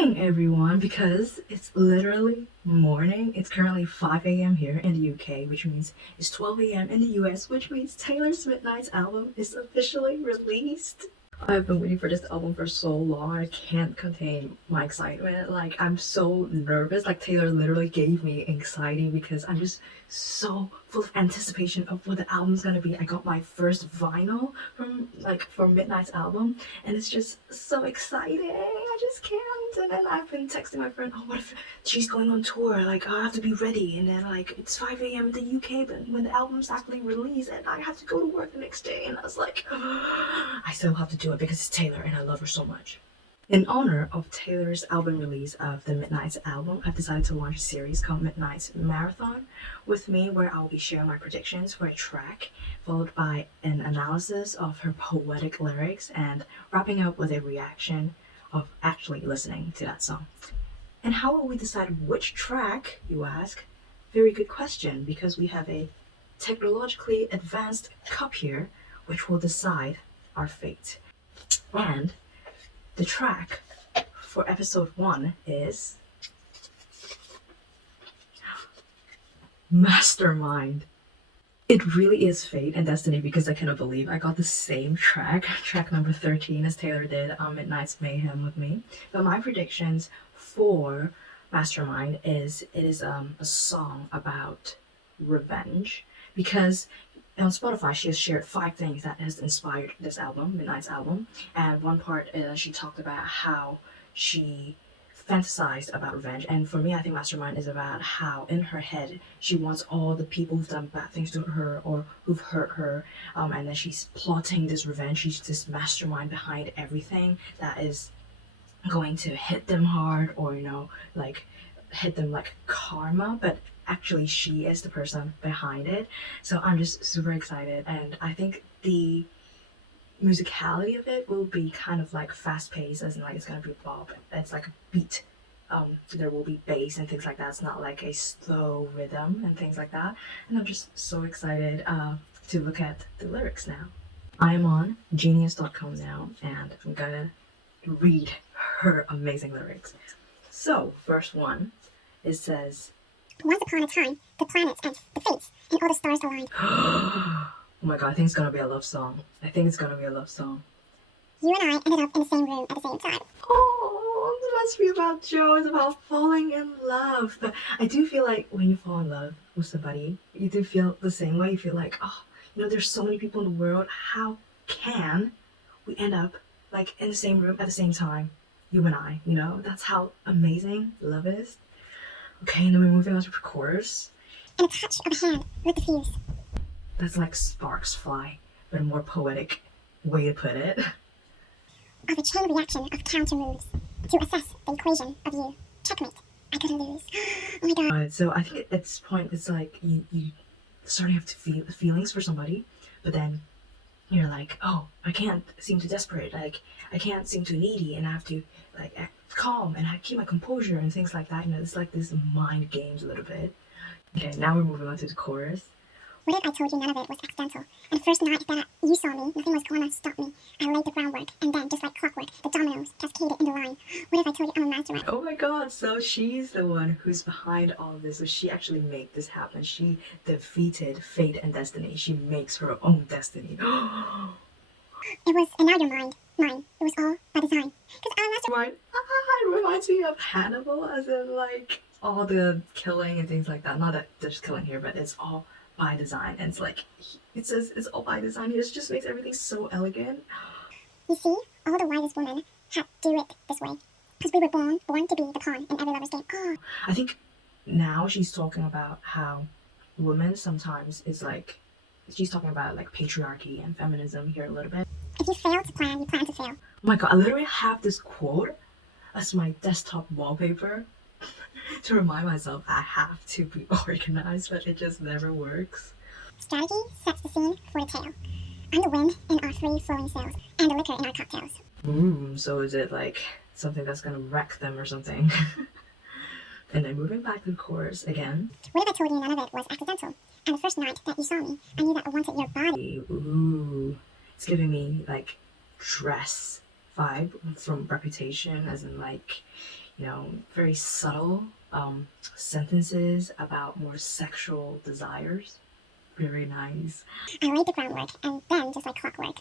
morning, everyone, because it's literally morning. It's currently 5 a.m. here in the UK, which means it's 12 a.m. in the US, which means Taylor's Midnight's album is officially released. I've been waiting for this album for so long. I can't contain my excitement. Like, I'm so nervous. Like, Taylor literally gave me anxiety because I'm just so full of anticipation of what the album's gonna be. I got my first vinyl from Midnight's album, and it's just so exciting. I just can't. And then I've been texting my friend, oh, what if she's going on tour? Like, I have to be ready. And then, like, it's 5 a.m. in the UK, but when the album's actually released, and I have to go to work the next day. And I was like, I still have to do it because it's Taylor and I love her so much. In honor of Taylor's album release of the Midnight's album, I've decided to launch a series called Midnight's Marathon with me, where I'll be sharing my predictions for a track, followed by an analysis of her poetic lyrics, and wrapping up with a reaction of actually listening to that song. And how will we decide which track, you ask? Very good question, because we have a technologically advanced cup here, which will decide our fate. And the track for episode 1 is Mastermind. It really is fate and destiny, because I cannot believe I got the same track number 13, as Taylor did on Midnight's Mayhem with me. But my predictions for Mastermind is it is a song about revenge, because on Spotify she has shared 5 things that has inspired this album, Midnight's album, and one part she talked about how she fantasized about revenge. And for me, I think Mastermind is about how in her head she wants all the people who've done bad things to her or who've hurt her, and then she's plotting this revenge. She's this mastermind behind everything that is going to hit them hard, or like hit them like karma, but actually she is the person behind it. So I'm just super excited, and I think the musicality of it will be kind of like fast paced, as in like it's gonna be bop. It's like a beat. There will be bass and things like that. It's not like a slow rhythm and things like that. And I'm just so excited to look at the lyrics now. I'm on genius.com now, and I'm gonna read her amazing lyrics. So, first one, it says, once upon a time, the planets and the fates and all the stars aligned. Oh my god, I think it's gonna be a love song. You and I ended up in the same room at the same time. Oh, it must be about joy. It's about falling in love. But I do feel like when you fall in love with somebody, you do feel the same way. You feel like, oh, there's so many people in the world. How can we end up like in the same room at the same time? You and I, that's how amazing love is. Okay, and then we're moving on to the chorus. And a touch of a hand lit the fuse. That's like sparks fly, but a more poetic way to put it. Of a chain reaction of counter moves to assess the equation of you. Checkmate. I couldn't lose. Oh my god. So I think at this point it's like you starting to have to feel feelings for somebody, but then you're like, oh, I can't seem too desperate. Like I can't seem too needy, and I have to like act calm and I keep my composure and things like that. It's like this mind games a little bit. Okay, now we're moving on to the chorus. What if I told you none of it was accidental? And the first night that you saw me, nothing was gonna stop me. I laid the groundwork, and then, just like clockwork, the dominoes cascaded in the line. What if I told you I'm a mastermind? Oh my god, so she's the one who's behind all of this. So she actually made this happen. She defeated fate and destiny. She makes her own destiny. It was, and now you're mine. Mine. It was all by design. Because I'm a mastermind. It reminds me of Hannibal, as in like all the killing and things like that. Not that there's killing here, but it's all by design. And it's like, it says it's all by design. It just makes everything so elegant. You see, all the wisest women had to do it this way. Because we were born to be the pawn in every lover's game. Oh. I think now she's talking about how women sometimes is like, she's talking about like patriarchy and feminism here a little bit. If you fail to plan, you plan to fail. Oh my god, I literally have this quote as my desktop wallpaper to remind myself I have to be organized, but it just never works. Strategy sets the scene for the tale. I'm the wind in our 3 flowing sails, and the liquor in our cocktails. So is it like something that's gonna wreck them or something? And then moving back to the chorus again. What if I told you none of it was accidental? And the first night that you saw me, I knew that I wanted your body. Ooh, it's giving me like dress vibe from Reputation, as in like, very subtle sentences about more sexual desires. Very nice. I laid the groundwork, and then, just like clockwork,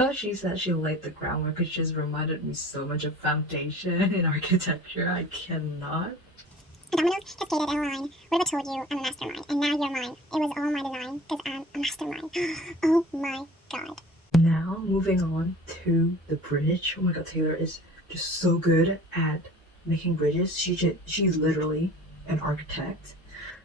Oh, she said she laid the groundwork. It just reminded me so much of foundation in architecture. I cannot. the dominoes cascaded in a line. What if I told you I'm a mastermind, and now you're mine? It was all my design, because I'm a mastermind. Oh my god. Now, moving on to the bridge. Oh my god, Taylor is just so good at making bridges. She's literally an architect.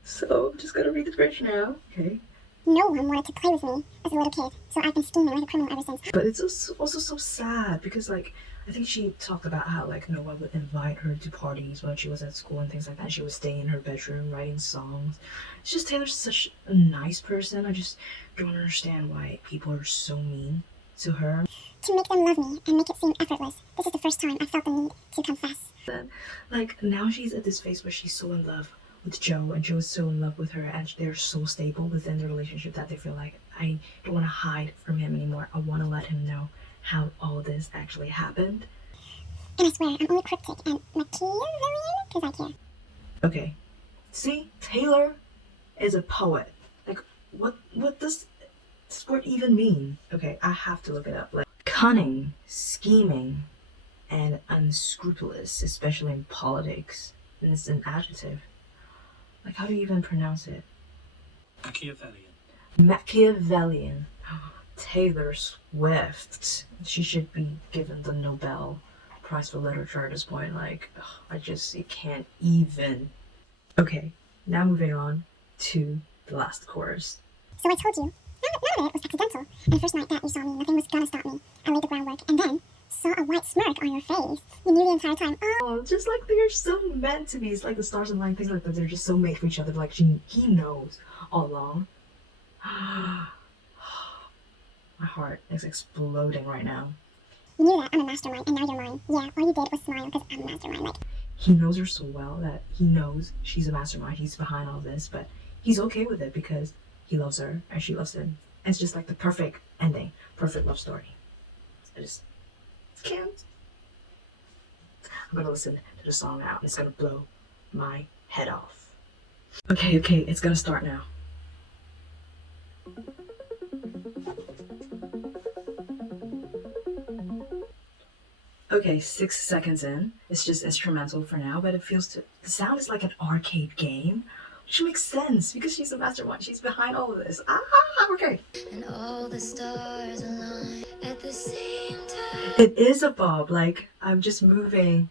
So, I'm just gonna read the bridge now, okay? No one wanted to play with me as a little kid, so I've been scheming like a criminal ever since. But it's also so sad because, like, I think she talked about how, like, no one would invite her to parties when she was at school and things like that. She would stay in her bedroom writing songs. It's just Taylor's such a nice person. I just don't understand why people are so mean to her. To make them love me and make it seem effortless, this is the first time I felt the need to confess. Like, now she's at this phase where she's so in love with Joe, and Joe is so in love with her, and they're so stable within the relationship that they feel like, I don't want to hide from him anymore. I want to let him know how all this actually happened. And I swear, I'm only cryptic and Machiavellian because I care. Okay, see, Taylor is a poet. Like, what does this word even mean? Okay, I have to look it up. Like, cunning, scheming, and unscrupulous, especially in politics. And it's an adjective. Like, how do you even pronounce it? Machiavellian. Machiavellian. Taylor Swift. She should be given the Nobel Prize for Literature at this point. Like, you can't even. Okay, now moving on to the last chorus. So I told you, none of it was accidental. And the first night that you saw me, nothing was gonna stop me. I laid the groundwork, and then saw a white smirk on your face. You knew the entire time. Oh, just like they're so meant to be. It's like the stars align, things like that. They're just so made for each other. Like, he knows all along. My heart is exploding right now. You knew that I'm a mastermind, and now you're mine. Yeah, all you did was smile because I'm a mastermind. Like, he knows her so well that he knows she's a mastermind. He's behind all this, but he's okay with it because he loves her and she loves him. And it's just like the perfect ending, perfect love story. I just can't. I'm gonna listen to the song now and it's gonna blow my head off. Okay, it's gonna start now. Okay, 6 seconds in. It's just instrumental for now, but the sound is like an arcade game, which makes sense because she's a mastermind. She's behind all of this. Okay. And all the stars align at the same time. It is a bob. Like, I'm just moving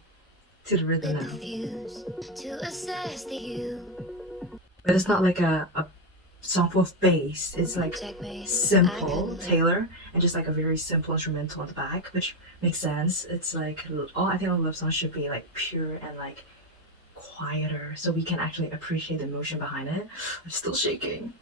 to the rhythm now. Fuse to assess the hue. But it's not like a song full of bass. It's like simple Taylor and just like a very simple instrumental on the back, which makes sense. It's like I think all love songs should be like pure and like quieter so we can actually appreciate the emotion behind it. I'm still shaking.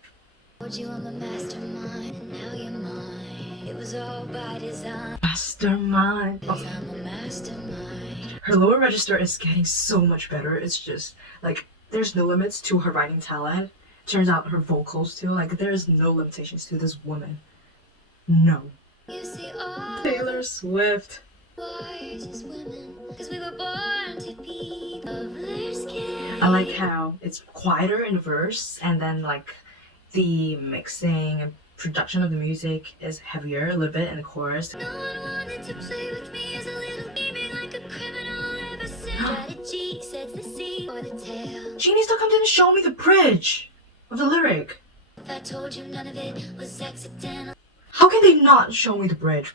Told you I'm a mastermind and now you're mine. It was all by design. Mastermind. I'm a mastermind. Her lower register is getting so much better. It's just like there's no limits to her writing talent. Turns out her vocals too. Like, there's no limitations to this woman. No. You see all Taylor Swift. wisest women, 'cause we were born to be of their skin. I like how it's quieter in the verse and then like the mixing and production of the music is heavier a little bit in the chorus. No one wanted to play with me as a little baby like a criminal ever since. Strategy sets the scene for the tale. She needs to come in and show me the bridge of the lyric. If I told you none of it was accidental. How can they not show me the bridge?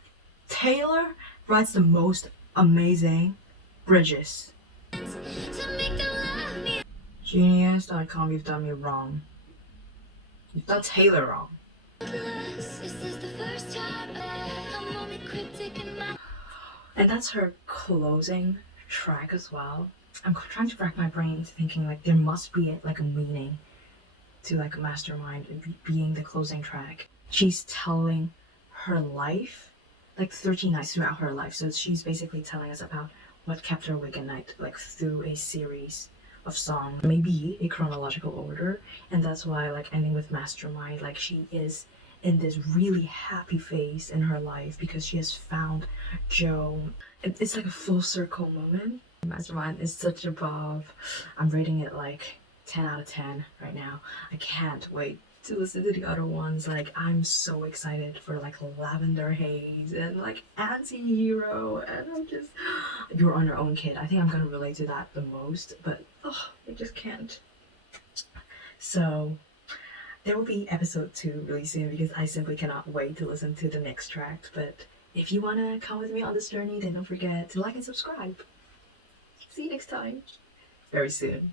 Taylor writes the most amazing bridges. To make them love me. Genius.com, you've done me wrong. You've done Taylor wrong. This is the first time I'm only cryptic in my. And that's her closing track as well. I'm trying to rack my brain thinking like there must be like a meaning to like a mastermind being the closing track. She's telling her life, like 13 nights throughout her life. So she's basically telling us about what kept her awake at night, like through a series of songs, maybe a chronological order. And that's why like ending with mastermind, like she is in this really happy phase in her life because she has found Joe. It's like a full circle moment. Mastermind is such a bob. I'm rating it like 10 out of 10 right now. I can't wait to listen to the other ones. Like, I'm so excited for like Lavender Haze and like Anti-Hero, and I'm just, You're on Your Own Kid. I think I'm gonna relate to that the most, but I just can't. So there will be episode 2 really soon because I simply cannot wait to listen to the next track. But if you wanna come with me on this journey, then don't forget to like and subscribe. See you next time. Very soon.